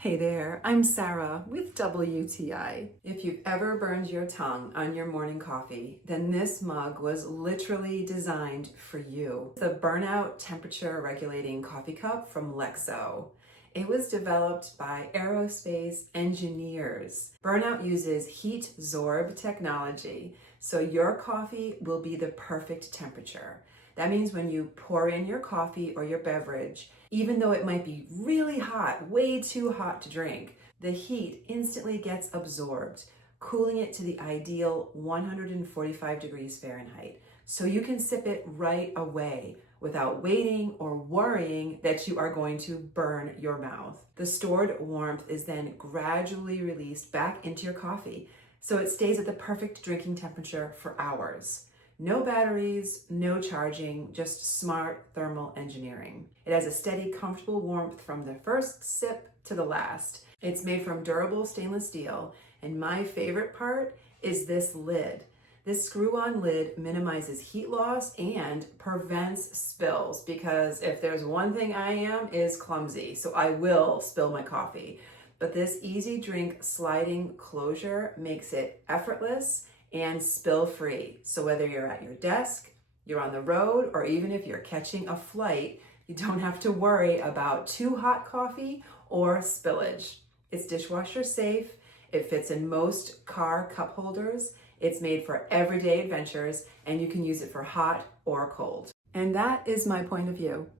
Hey there, I'm Sarah with WTI. If you've ever burned your tongue on your morning coffee, then this mug was literally designed for you. The Burnout Temperature Regulating Coffee Cup from LEXO. It was developed by aerospace engineers. Burnout uses Heat-Zorb technology, so your coffee will be the perfect temperature. That means when you pour in your coffee or your beverage, even though it might be really hot, way too hot to drink, the heat instantly gets absorbed, cooling it to the ideal 145 degrees Fahrenheit. So you can sip it right away without waiting or worrying that you are going to burn your mouth. The stored warmth is then gradually released back into your coffee, so it stays at the perfect drinking temperature for hours. No batteries, no charging, just smart thermal engineering. It has a steady, comfortable warmth from the first sip to the last. It's made from durable stainless steel, and my favorite part is this lid. This screw-on lid minimizes heat loss and prevents spills, because if there's one thing I am, is clumsy, so I will spill my coffee. But this easy drink sliding closure makes it effortless and spill-free. So whether you're at your desk, you're on the road, or even if you're catching a flight, you don't have to worry about too hot coffee or spillage. It's dishwasher safe, it fits in most car cup holders, it's made for everyday adventures, and you can use it for hot or cold. And that is my point of view.